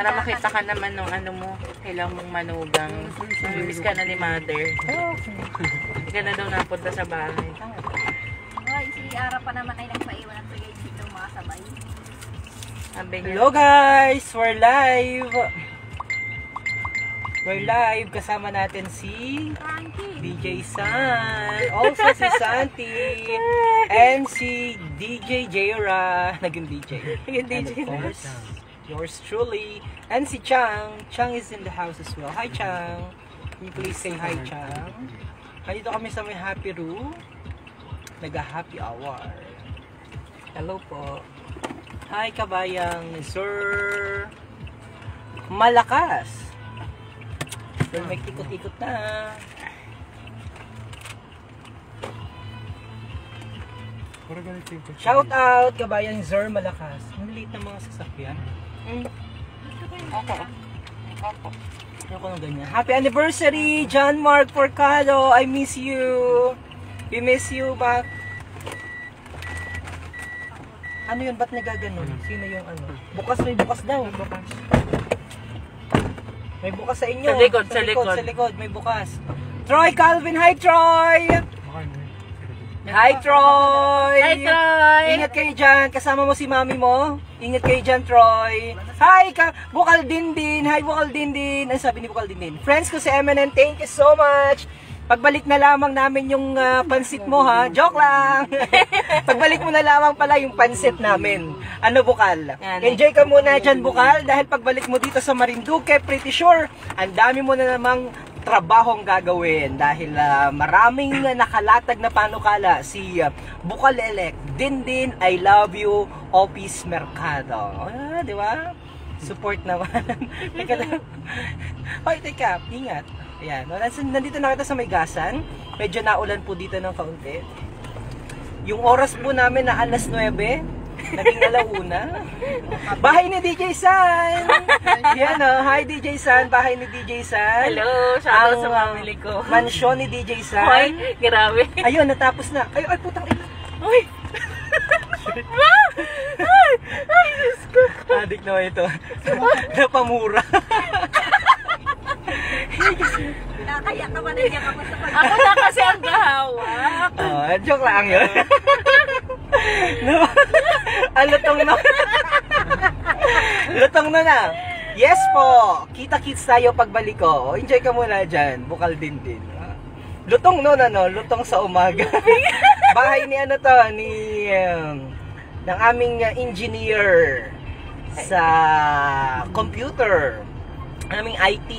Para makita ka naman nung ano mo, kailang mong manugang. Namimiss ka na ni mother. Hindi ka na daw napunta sa bahay. Ay, si Ara pa naman ay nagpaiwan at sagay dito mga sabay. Hello guys! We're live! We're live! Kasama natin si DJ San. Also si Santi. And si DJ Jaira. Naging DJ. Naging DJ. And of course, yours truly. And si Chang. Chang is in the house as well. Hi Chang. Can you please say hi Chang? Nandito kami sa may happy room. Nag-happy hour. Hello po. Hi kabayang Sir Malakas. Well, may ikot-ikot na. Shout out kabayang Sir Malakas. Ang liit ng mga sasakyan. Ako ng ganyan. Happy anniversary John Mark Porcado. I miss you. We miss you back. Ano yun? Ba't nagaganon? Sino yung ano? Bukas, may bukas daw. May bukas sa inyo. Sa likod, sa likod. May bukas. Troy Calvin, hi Troy! Hi Troy! Hi Troy! Ingat kayo dyan. Kasama mo si mami mo. Ingat kayo dyan Troy. Hi Bukal Dindin. Hi Bukal Dindin. Ano sabi ni Bukal Dindin? Friends ko si MNN, thank you so much. Pagbalik na lamang namin yung pansit mo ha. Joke lang. Pagbalik mo na lamang pala yung pansit namin. Ano Bukal? Enjoy ka muna dyan Bukal. Dahil pagbalik mo dito sa Marinduque, pretty sure, ang dami mo na namang trabahong gagawin. Dahil maraming nakalatag na panukala. Si Bukal Elect, Dindin, I love you, Office Mercado. Di ba? Support naman. Teka lang. Hoy, teka. Ingat. Ayan, nandito na kita sa Maygasan. Medyo naulan po dito ng kaunti. Yung oras po namin na alas 9, naging alauna. Bahay ni DJ San! Yan o, hi DJ San, bahay ni DJ San. Hello, shoutout sa family ko. Mansyon ni DJ San. Hoy, grabe. Ayun, natapos na. Ay, putang ina. Uy! Ay, Diyos ko. Adik na ito. Napamura. Nakakaya ka ba na niya ka sa pag- Ako na kasi ang gahawak. Joke lang yun. Lutong na. Lutong na. Yes po. Kita-kits tayo pagbalik ko. Enjoy ka muna dyan. Bukal din. Lutong no. Lutong sa umaga. Bahay ni ano to, ni ng aming engineer sa computer. Aming IT.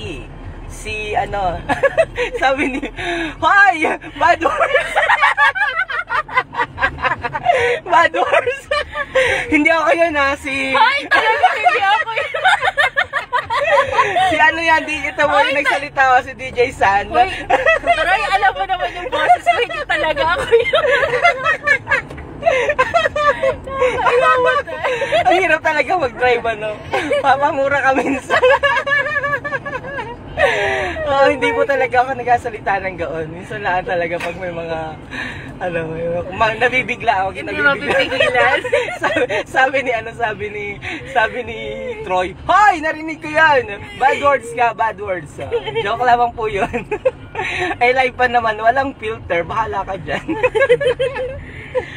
Si ano, sabi ni, "Hoy, bad horse." Bad horse. Hindi ako yun ha, si... Hoy, talaga hindi ako yun. Si ano yan, di ito mo yung nagsalita ko, si DJ San. Hoy, Roy, alam mo naman yung boses ko, hindi talaga ako yun. Ang hirap talaga mag-drive ano. Papamura ka minsan. Hindi po talaga ako nagsasalita ng gaon. Minsan lang talaga pag may mga nabibigla ako, Hindi mapipigilan. sabi ni Troy, "Hoy, narinig ko 'yan. Bad words ka, bad words." Joke lamang po 'yun. Ay live pa naman, walang filter, bahala ka diyan.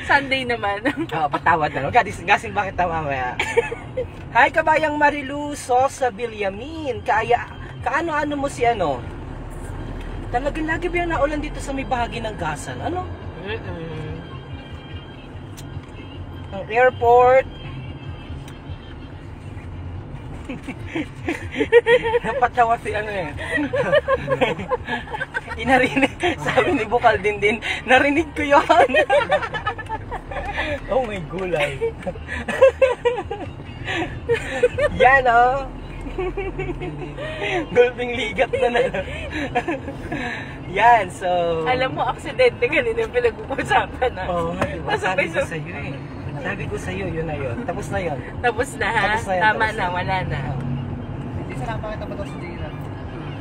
Sunday naman. Patawad na. Gasing bakit mamaya. Hi kabayang Marilu Sosa Villamin. Kaano-ano mo si ano? Talagang lagi ba yung naulan dito sa may bahagi ng Gasan? Ano? Ang airport. Napatawa si ano eh. Inarinig. Sabi ni Bukal din. Narinig ko yun. Oh my gulay. Yan oh. Gulping ligat na. Yan, so... Alam mo, aksidente kanina yung pinag-uusapan na. Oo, diba? Sabi ko sa'yo eh. Sabi ko sa'yo, yun na yun. Tapos na yun. Tapos na ha? Tama na, wala na. Hindi sila pakita mo daw si Jiran.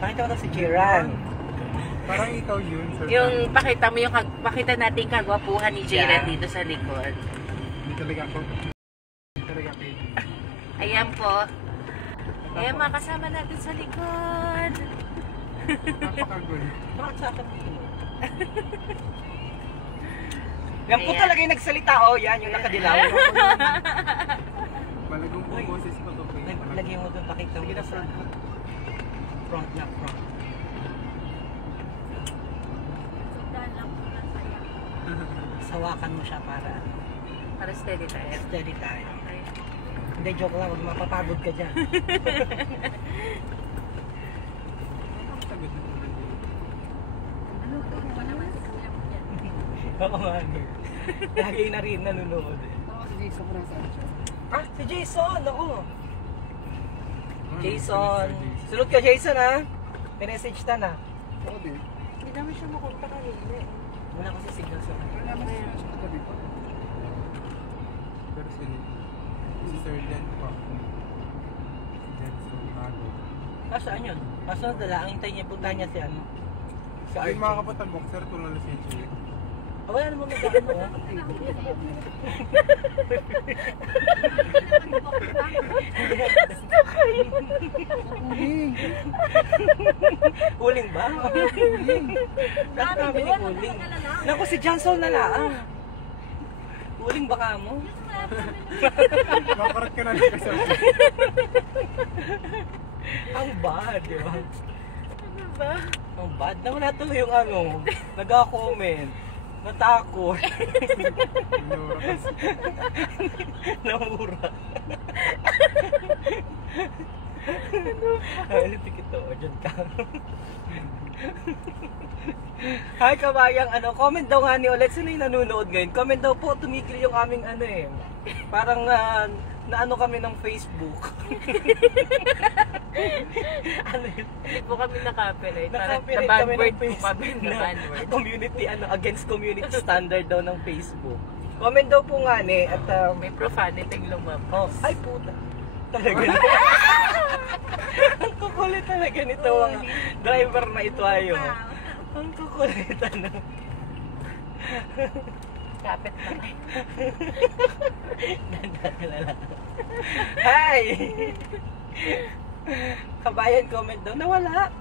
Pakita mo daw si Jiran. Parang ikaw yun. Yung pakita natin kagwapuhan ni Jiran dito sa likod. Hindi talaga ako. Hindi talaga ako. Ayan po. Eh, mga kasama natin sa likod. Napakagulo. Bakit sa akin dito? Yan po Ayan. talaga yung nagsalita. Oh, yan, yung nakadilaw. Malagong po boses ko to. Lagyan mo doon, pakita mo. Sige na, front. Front na, front. Sundan lang po ng saya. Sawakan mo siya para Para steady tayo. steady tayo. Okay. Hindi, joke lang. Huwag mapapagod ka dyan. Sagot na po. Ano po pa naman si Kuya mo dyan? Oo nga. Lagi na rin nanonood. Ako si Jason ko nasa siya. Ah, si Jason! Ako! Jason! Sunod ka, Jason, ha? Pinessage ta na. Oo din. Hindi naman siya makunta kanina. Wala kasi signal sa kanya. Wala naman siya sa katabi ko. Pero si Sir Dan po. Si Jenson Mago. Ah, saan yun? Kasunod na lang. Hintay niya, punta niya si ano. Si Yung RJ. mga kapatang boxer, tulala si Jay. Ah, wala naman mag-ano, ha? Huling ba? Saan kami ni Huling? Naku, si Johnson na lang. Huling baka mo? Makarat ka na lang kasi. Ang bad, di ba? Ano ba? Ang bad. Nawala tuloy yung ano, nag-comment. Natakot. Inura kasi. Namura. Ay, tikit to. Diyan ka. Hi kabayang, ano, comment daw nga ni ulit. Sino yung nanonood ngayon? Comment daw po, tumigil yung aming ano eh. Parang naano kami ng Facebook. Ano yun? Hindi po kami na-copyright. Parang Nakapirate kami na-banword ng po Facebook kami. Na-banword. community, ano, against community standard daw ng Facebook. Comment daw po nga ni at May profanity lumabas. oh, ay puta. Talaga na. Ang kukulit talaga nito mga driver na ito ayo. Ang kukulit ano. Kapit na kayo. Dandaan. Hi! Kabayan comment daw, nawala.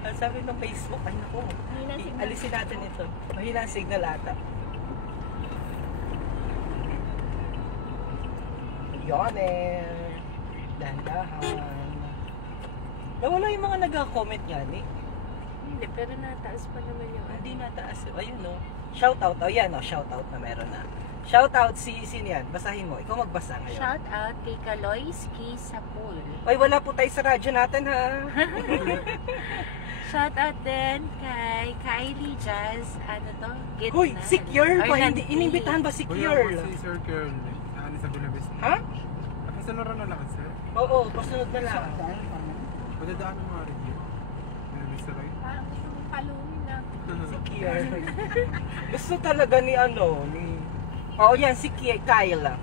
Ang sabi ng Facebook, ay naku, Mahina ang signal. alisin natin ito. Mahina ang signal ata. Yun eh. Dandahan. Nawala yung mga nag-comment yan eh. Hindi, pero nataas pa naman yung ano. Hindi nataas. Ayun no. Shoutout. Oh yan oh, shoutout na meron na. Shoutout si sino yan? Basahin mo. Ikaw magbasa ngayon. Shout out kay Kaloyski sa pool. Ay, wala po tayo sa radyo natin ha. Shout out din kay Kylie Jazz. Ano to? Gitna. Hoy, si Kierl Or ba? Hindi, Nandi. inimbitahan ba si Kuya, Kierl? si Sir Curl. Ano sa Bilabis? Ha? Kasaluran na lang, sir. Oo, pasunod na lang. Madadaan ng mga review. Bilabis sa right? Parang gusto mong paluin lang. Si Kierl. Gusto talaga ni ano, ni... Oo, yan, si Kyle.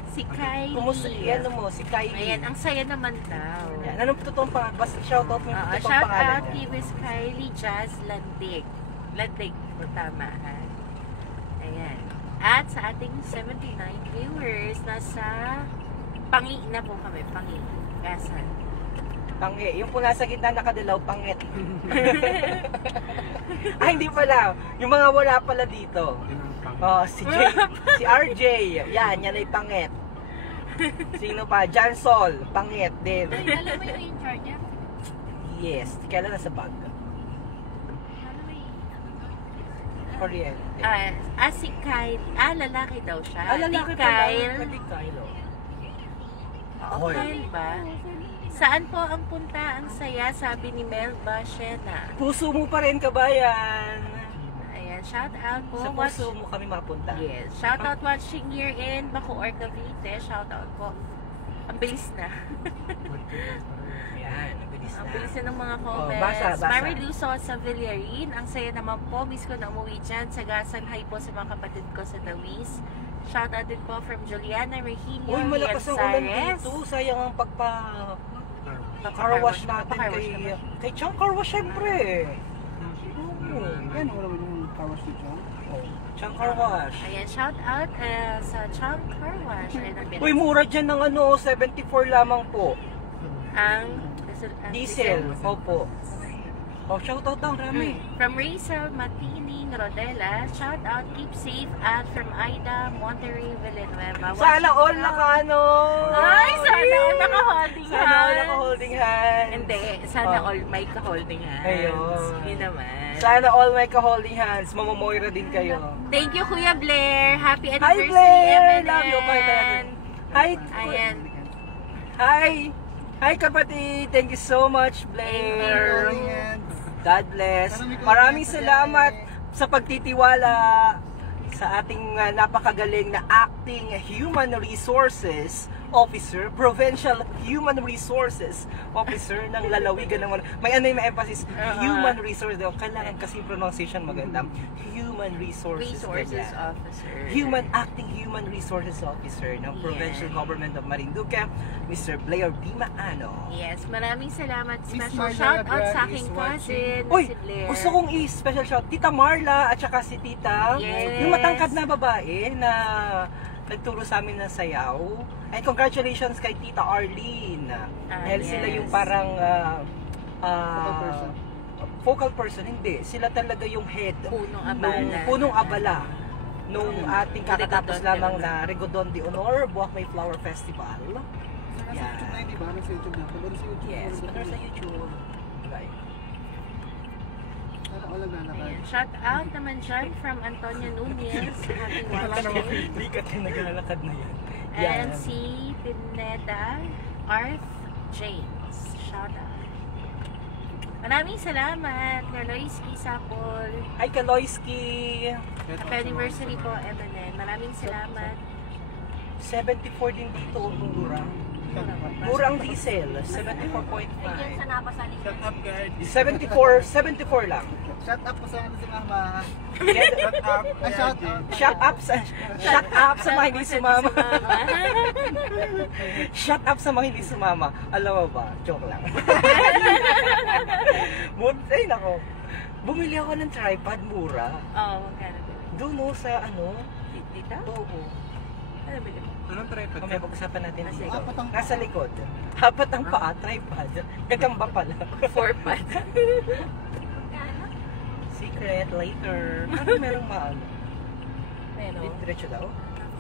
Si Kylie. Kumusta, ano mo, si Kylie. Ayan, ang saya naman daw. Yan, anong totoong pangalan? Basta shoutout mo yung totoong Shout pangalan out niya. kay Miss Kylie Jazz Landig. Landig po tama ha. Ayan. At sa ating 79 viewers, nasa Pangi na po kami. Pangi. Gasan. Pangi. Yung po nasa gitna nakadilaw, pangit. Ay, hindi pala. Yung mga wala pala dito. Yun ang pang. Oh, si RJ. Yan ay pangit. Sino pa? Jan Sol, pangit din. Ay, alam mo yung in charge niya? Yes, kailan nasa bag? Alam mo yung... Kuryente. Si Kyle. Lalaki daw siya. lalaki Di pala. Kyle. Pwede Kyle. Oo, Hoy. Kyle ba? Saan po ang punta? Ang saya, sabi ni Melba Shena. Puso mo pa rin, kabayan. Ayan, shout out po. Sa puso mo kami mapunta. Yes, shout out watching here in Bacoor, Cavite. Shout out po. Ang bilis na. Yan, ang bilis Ang na. bilis na ng mga Oh, comments. basa. Marilu sa Villarin. Ang saya naman po. Miss ko na umuwi dyan. Sagasan, hi po sa mga kapatid ko sa Dawis. Shout out din po from Juliana Regilio. Uy, malakas ang ulan Rianzares. dito. Sayang ang car wash natin Papacar wash kay... naman. Kay Chang car wash, syempre. Yan, wala mo yung kawas nito. Oh, Chang car wash. Ayan, shout out sa Chang Car Wash. Ayan ang Uy, mura dyan ng ano, 74 lamang po. Ang Diesel. Opo. Oh, shoutout daw, rami. From Rachel Matining Rodela, shout out, keep safe, at from Aida Monterrey Villanueva. Sana all naka-ano. Ay, sana all naka-holding hands. Sana all naka-holding hands. Hindi, sana Oh. all may ka-holding hands. Ayun. Yun naman. Sana all may ka-holding hands. Mamamoira din kayo. Thank you, Kuya Blair. Happy Hi, anniversary, Blair! MNN. Love you. Hi. Ayan. Hi. Hi, kapatid. Thank you so much, Blair. God bless. Maraming salamat sa pagtitiwala sa ating napakagaling na acting human resources officer, provincial human resources officer ng lalawigan ng may ano yung emphasis, human resources. Kailangan kasi pronunciation maganda. Human resources. Resources ganyan. Officer. Human resources officer ng provincial government of Marinduque, Mr. Blair Dimaano. Yes, maraming salamat. Miss Special Marla shout out Labra sa aking is watching. cousin, Uy, si Blair. gusto kong i-special shout. Tita Marla at saka si Tita, Yes. yung matangkad na babae na nagturo sa amin ng sayaw. And congratulations kay Tita Arlene. Dahil yes. sila yung parang Focal person. focal person, hindi. Sila talaga yung head Punong nung abala. punong abala nung ating kakatapos Rigodon de lamang Honor. na Rigodon de Honor, Buwak May Flower Festival. Nasa Yeah. YouTube na yun, di ba? Nasa YouTube na. Pag sa YouTube. Yes, pag panood sa YouTube. Right. Sana all naglalakad. Ayan. Shout out naman dyan from Antonio Nunez. Happy watching. Hindi ka tayo naglalakad na yan. And si Pineda Arth James. Shout out. Maraming salamat, Kaloyski Sapol. Hi, Kaloyski. Happy anniversary po, MNN. Maraming salamat. 74 din dito, mura. Mura ang diesel, 74.5. Ayun sa napasan ni Shut up, guard. 74 lang. Shut up ko sa ano si Mama. Get, Shut up. Shout out. shut up sa mga hindi sumama. Shut up sa mga hindi sumama. Alam mo ba? Joke lang. Ay, nako. Bumili ako ng tripod, mura. Oo, magkano ba? Doon mo sa ano? Dito? Oo. Ano ba? Anong tripod? Kami pag-usapan natin Nasa dito. likod. Nasa likod. Apat ang paa, tripod. Gagamba pala. 4-pad. Secret later. Ano merong maano? Pero, Diretso daw?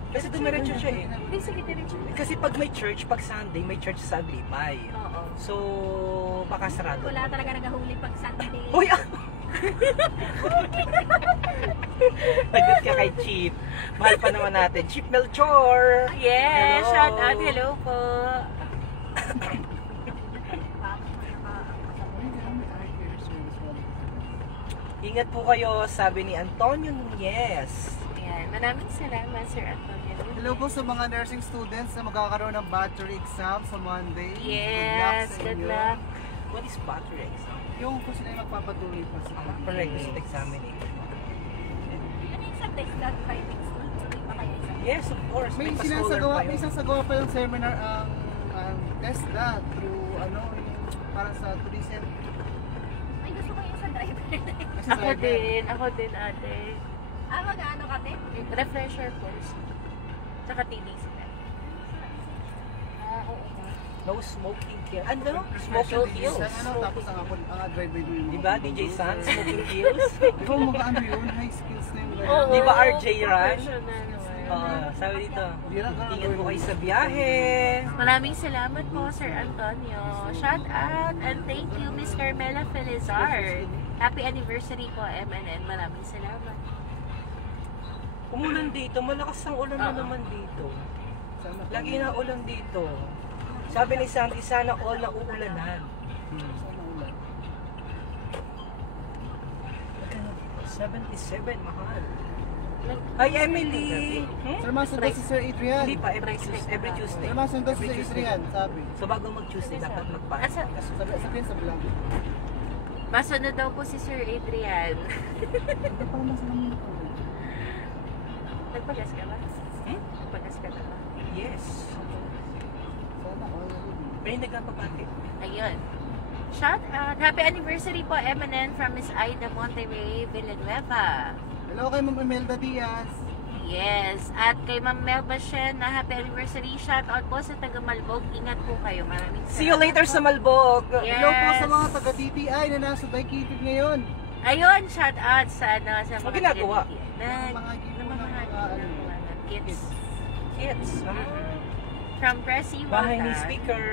Kasi dumiretso siya eh. hindi, sige, diretso. Kasi pag may church, pag Sunday, may church sa Aglipay. Oo. So, baka sarado. Wala talaga nagahuli pag Sunday. Uy! Ah! Nagot ka kay Chief. Mahal pa naman natin. Chief Melchor! Yes, Hello. shout out, hello po. Ingat po kayo, sabi ni Antonio Nunez. Ayan, maraming salamat, Sir Antonio. Hello po sa mga nursing students na magkakaroon ng battery exam sa Monday. Yes, sa good inyo. luck. What is battery exam? Yung kung sila yung magpapatuloy pa sa Prerequisite examination. Ano yung sa test that driving school? Hindi pa kayo isa. Yes, of course. May pa-scholar sinasagawa, pa may yun. sasagawa pa yung seminar ang test na through ano yung para sa tourism. Ay, gusto ko yung sa driver. Kasi Ako driver. din, ate. Mag-ano ka, te? Refresher course. Tsaka TDC na. Oo nga. No smoking kill. Ano? Special Smoking kills. Sa ano, tapos ang driver mo yun. Diba, DJ San? Smoking kills? Ikaw mga ano yun, high skills na yung Oo, Di ba RJ Ran? professional naman. Sabi dito, Di lang ingat po kayo sa biyahe. Maraming salamat po, Sir Antonio. Shout out and thank you, Miss Carmela Felizar. Happy anniversary po, MNN. Maraming salamat. Umulan dito, malakas ang ulan na Oo. naman dito. Sana Lagi na ulan dito. Sabi ni Sandy, sana all na uulanan. Sana ulan. 77, mahal. Ay, Emily! Sir, masundo si Sir Adrian. Hindi pa, every Tuesday. Sir, masundo si Every Sir Tuesday. Adrian, sabi. So bago mag-Tuesday, dapat magpaano. Sabihin sa vlog. Masunod daw po si Sir Adrian. Ito pa naman sa namin ito. Nagpagas ka ba? Hmm? Nagpagas ka na ba? Yes. Sana all. Pero hindi nagkapapati. Ayun. Shout out. Happy anniversary po, MNN from Miss Aida Monterrey Villanueva. Hello kay Ma'am Imelda Diaz. Yes. At kay Ma'am Melba Shen na happy anniversary. Shout out po sa taga Malbog. Ingat po kayo. Maraming salamat. See you later sa Malbog. Yes. Hello po sa mga taga-DTI na nasa Daikitid ngayon. Ayun, shout out sa sa Ang ginagawa? Mga gift po ng mga kids. Kids. From Pressy Bahay ni Walter. speaker.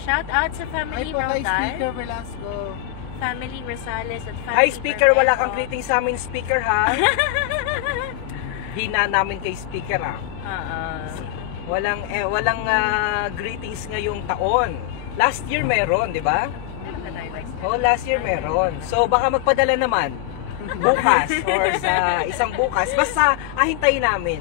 Shout out sa Ay family po kay Speaker Rodal, Velasco. family Rosales at family Hi speaker, wala kang Bermejo. greeting sa amin speaker ha. Hina namin kay speaker ha. Walang greetings ngayong taon. Last year meron, di ba? Oh, last year meron. So baka magpadala naman bukas or sa isang bukas. Basta ahintayin namin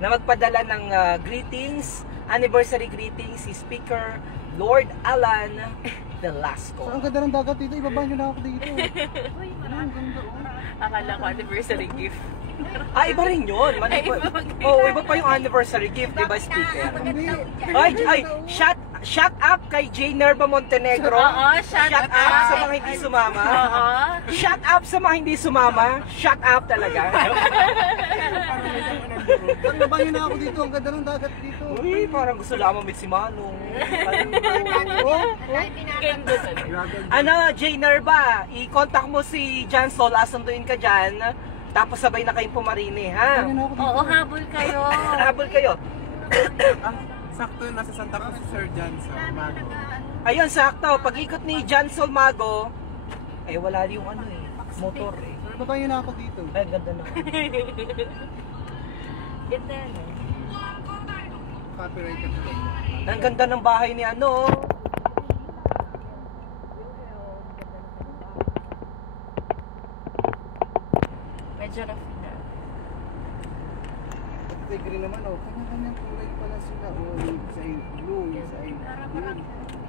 na magpadala ng greetings, anniversary greetings si Speaker Lord Alan Velasco. So, ang ganda ng dagat dito. Ibaba nyo na ako dito. Ang ganda. Akala ko anniversary gift. Iba rin yun. Ay, iba ba? Iba pa yung anniversary gift, di ba, speaker? Hindi. Shout up kay J. Nerva Montenegro. Oo, shout Shout up. up sa mga hindi sumama. Oo. Shout up sa mga hindi sumama. Shout up talaga. Ibaba nyo na ako dito. Ang ganda ng dagat dito. Uy, parang gusto lang mamit si Manong. Ano, J. Nerva, i-contact mo si Jan Sol, asunduin ka dyan. Tapos sabay na kayong pumarine, ha? Ibaba nyo na ako dito. Oo, habol kayo. Habol kayo. Sakto nasa Santa Cruz si Sir John sa Mago. Ayun, sakto. Pag-ikot ni Jan Sol Mago, wala yung motor eh. So, ibaba nyo na ako dito. Ay, ganda na. Ganda, no? Copyright ka talaga. Ang ganda ng bahay ni ano. Medyo rough na. Pag green naman, oh. Kanya-kanyang kulay pala sila. Oh, isa ay blue, isa ay green.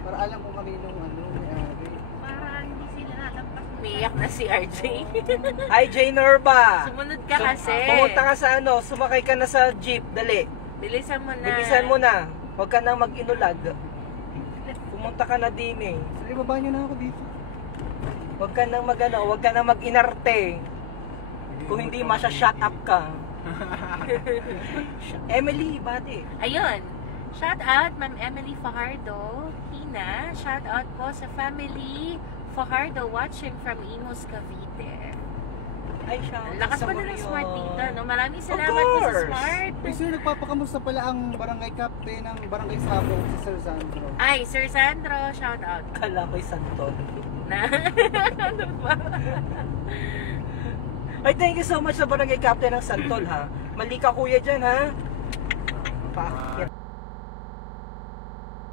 Para alam ko kaninong may-ari. Umiyak na si RJ. Hi, J. Nerva. Sumunod ka kasi. Pumunta ka sa sumakay ka na sa jeep, dali. Bilisan mo na. Bilisan mo na. Huwag ka nang mag-inulag. Pumunta ka na din eh. So, ibaba nyo na ako dito. Huwag ka nang huwag ka nang mag-inarte. Kung hindi, masya-shut up ka. Emily, bati. Ayun. Shout out, Ma'am Emily Fajardo. Hina, shout out po sa family Fajardo watching from Imus, Cavite. Ay, siya. Ang lakas pa na ng Smart dito, no? Maraming Of salamat po sa course. Smart. Uy, sir, nagpapakamusta pala ang barangay captain ng barangay Sabong, si Sir Sandro. Ay, Sir Sandro, shout out. Kala ko'y santon. Na. Ano ba? Ay, thank you so much sa barangay captain ng Santol, ha? Mali ka kuya dyan, ha? Pakit.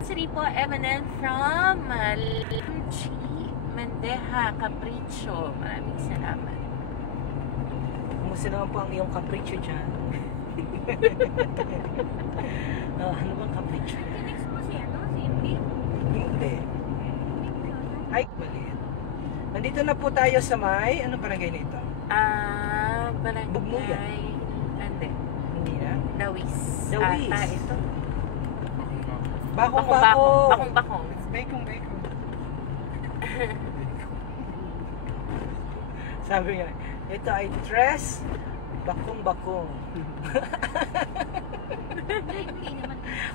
Siri po, Eminem from Limchi Mendeja, Capricho. Maraming salamat. Kumusta naman po ang iyong capriccio dyan? Ano bang capriccio? Hindi. Ay, maliit. Nandito na po tayo sa may, anong barangay na ito? Barangay. Bugnuya. Hindi. Hindi na? Dawis. Dawis. Ata ito. Bakong. Bakong. Bacon. Sabi nga, ito ay tres, bakong.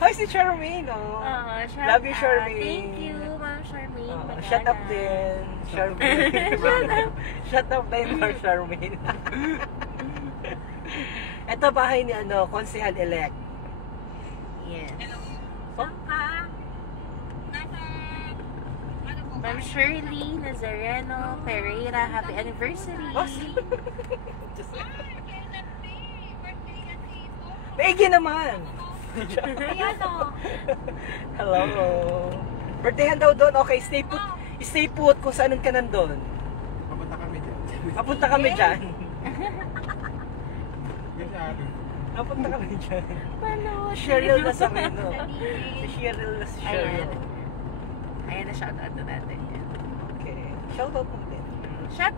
Hi, si Charmaine, oh. Shout Love you, out. Charmaine. Thank you, Ma'am Charmaine. Shut up din, Charmaine. Shut up din, Ma'am Charmaine. Ito bahay ni Konsehal-elect. Yes. Ma'am Shirley Nazareno Pereira, happy anniversary. Pegi naman. Ayan o. Hello. Birthdayhan daw doon. Okay, stay put. Stay put kung saan ka nandun. Papunta kami dyan. Papunta kami dyan. Papunta kami dyan. Cheryl na sa akin, no? Si Cheryl na si Cheryl. Ayan na, shout out na natin yan. Okay. Shout out mo din. Shout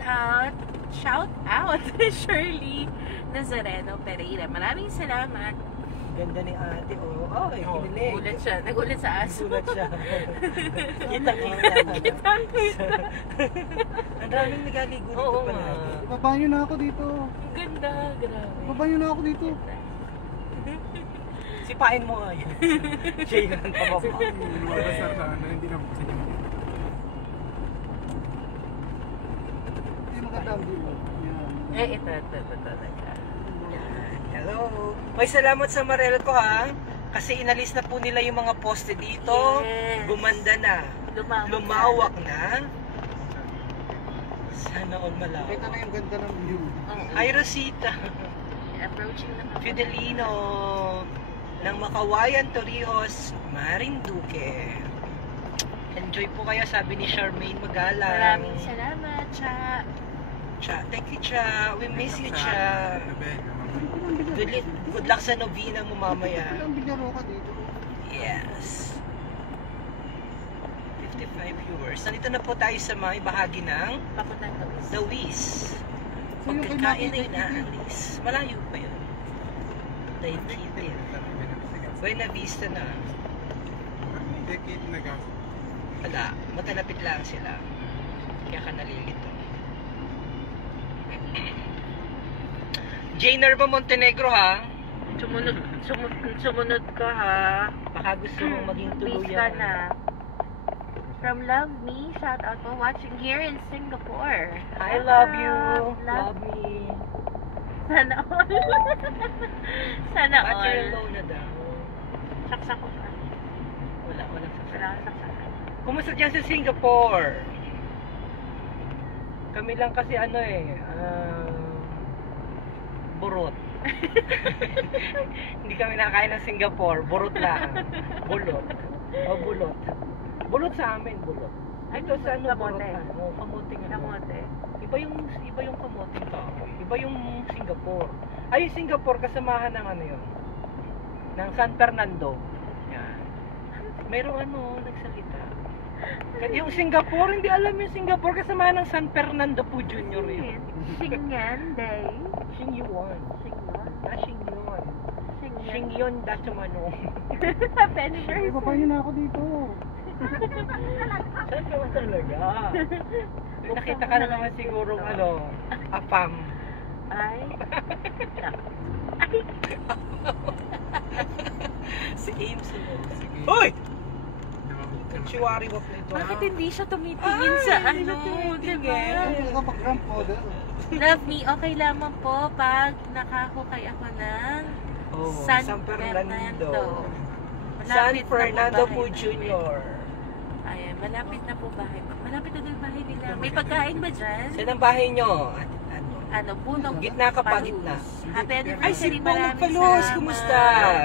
out Shirley Nazareno Pereira. Maraming salamat. Ganda ni ate, oh. Ay, kinilig. Nagulat siya. Nagulat sa aso. Sulat siya. Kita-kita. Kita-kita. Ang Daming nagaligo dito Oo pala. nga. Ibabanyo na ako dito. Ang ganda, grabe. Ibabanyo na ako dito. Sipain mo nga yun. Jay na ang pababa. Wala sa ano, hindi na buksan yung Hindi maganda ang view. Yan. Ito talaga. Hello. May salamat sa Marelco ha. Kasi inalis na po nila yung mga poste dito. Yes. Gumanda na. Lumawak na. Sana all malawak. Kita na yung ganda ng view. Hi Rosita. Approaching na kami. Fidelino ng Makawayan, Torrijos, Marinduque. Enjoy po kayo, sabi ni Charmaine Magalang. Maraming salamat, Cha. Cha, thank you Cha. We miss you Cha. Good luck sa novena mo mamaya. Ilang bilyaro ka dito. Yes. 55 viewers. Nandito na po tayo sa may bahagi ng Papunta to. Dawis. So, yung kay Pagkakain Maki ay naalis. Malayo pa yun. Dahil Buena Vista na. decade na gas. Wala, matalapit lang sila. Kaya ka nalilito. J. Nerva Montenegro ha. Sumunod ka ha. Baka gusto mong maging Please tuluyan. ka na. From Love Me, shout out po watching here in Singapore. I love you. Love Love me. Sana all. Sana Battery all. low na daw. Saksak ko pa. Wala Wala sasakit. akong saksakan. Kumusta dyan sa Singapore? Kami lang kasi ano burot. Hindi kami nakakain ng Singapore. Burot lang. Bulot. O bulot. Bulot sa amin, bulot. Ito sa ano, burot Kamote. na. O, kamote nga. Kamote. Iba yung kamote to. Iba yung Singapore. Ay, yung Singapore kasamahan ng ano yun? Ng San Fernando. Yan. Merong ano, nagsalita. Yung Singapore, hindi alam yung Singapore kasamahan ng San Fernando po Junior yun. Xingyan Day. Xingyuan. Xingyan. Xingyuan. Xingyan. Xingyon Dachumano. Happy anniversary. Ibabanyo na ako dito. Saan ka ba talaga? Nakita ka na naman sigurong ano, apam. Ay. Si Ames. Sige. Hoy! Diba? Ang chiwari wap na ito. Bakit hindi siya tumitingin sa Ay, ano? tumitingin. Diba? Ay, nakapag-ramp model. Love me, okay lamang po pag nakahukay ako ng Oh, San San Fernando. San Malapit na Fernando bahay po namin. Junior. Ayan, malapit na po bahay. Malapit na yung bahay nila. May pagkain ba dyan? Saan ang bahay nyo? Ano, punong Gitna ka pa, Palus. gitna. Happy Ay, anniversary, si Bonog maraming Palos, salamat. kumusta?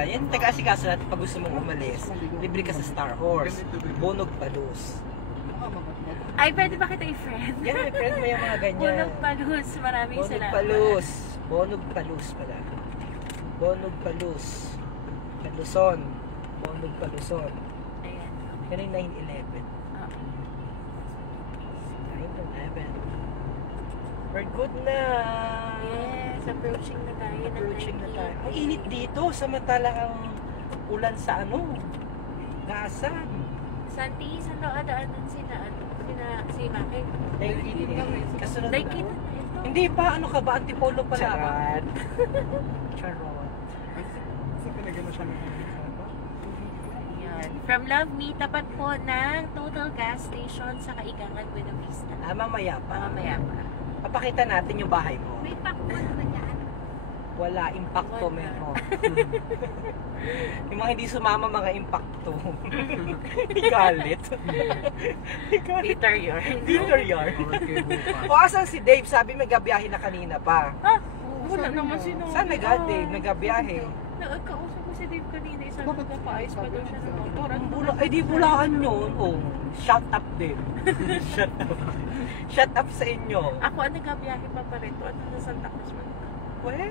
Yan, taga-asikaso natin pag gusto mong umalis. Libre ka sa Star Horse. Bonog Palos. Ay, pwede ba kita i-friend? Yan, may friend mo yung mga ganyan. Bonog Palus, maraming Bonog salamat. Palos. Bonog Palos pala. Bonog Palos. Paluson. Bonog Paluson. Ayan. Yan yung 9-11. Oh. 9-11. We're good na. Yes, approaching na tayo ng Approaching na 19. tayo. Ang init dito, samantala ang ulan sa ano? Naasan? Santi, saan daw adaan dun si Maki? Dahil kasunod Dahil na. kita na ito. Hindi pa, ano ka ba? Antipolo pala ba? Charot. Charot. Sa pinagyan mo siya ng Ayan. From Love Me, tapat po ng Total Gas Station sa Kaigangan, Buena Vista. Mamaya pa. Mamaya pa. Papakita natin yung bahay mo. May pakwan ba yan? Wala, impacto Wala. meron. Yung mga hindi sumama, mga impacto. Galit. Galit. Peter yun. Peter yard. O, asan si Dave? Sabi may gabiyahe na kanina pa. Ah, wala naman sinabi. Saan Dave? Nagabiyahe. Nagkausap ko si Dave kanina. Isang nagpapaayos pa daw siya ng motor. Ang bula, ay di bulaan yun. Oh, shut up din. Shut up. Shut up sa inyo. Ako ang nagkabiyahe pa pa rito. At nasa Santa Cruz man. We,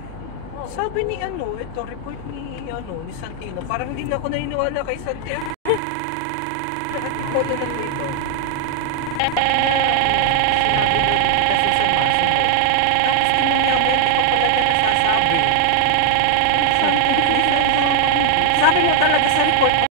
Oo. sabi ni ito report ni ni Santino. Parang hindi na ako naniniwala kay Santino. Nakatipono na dito.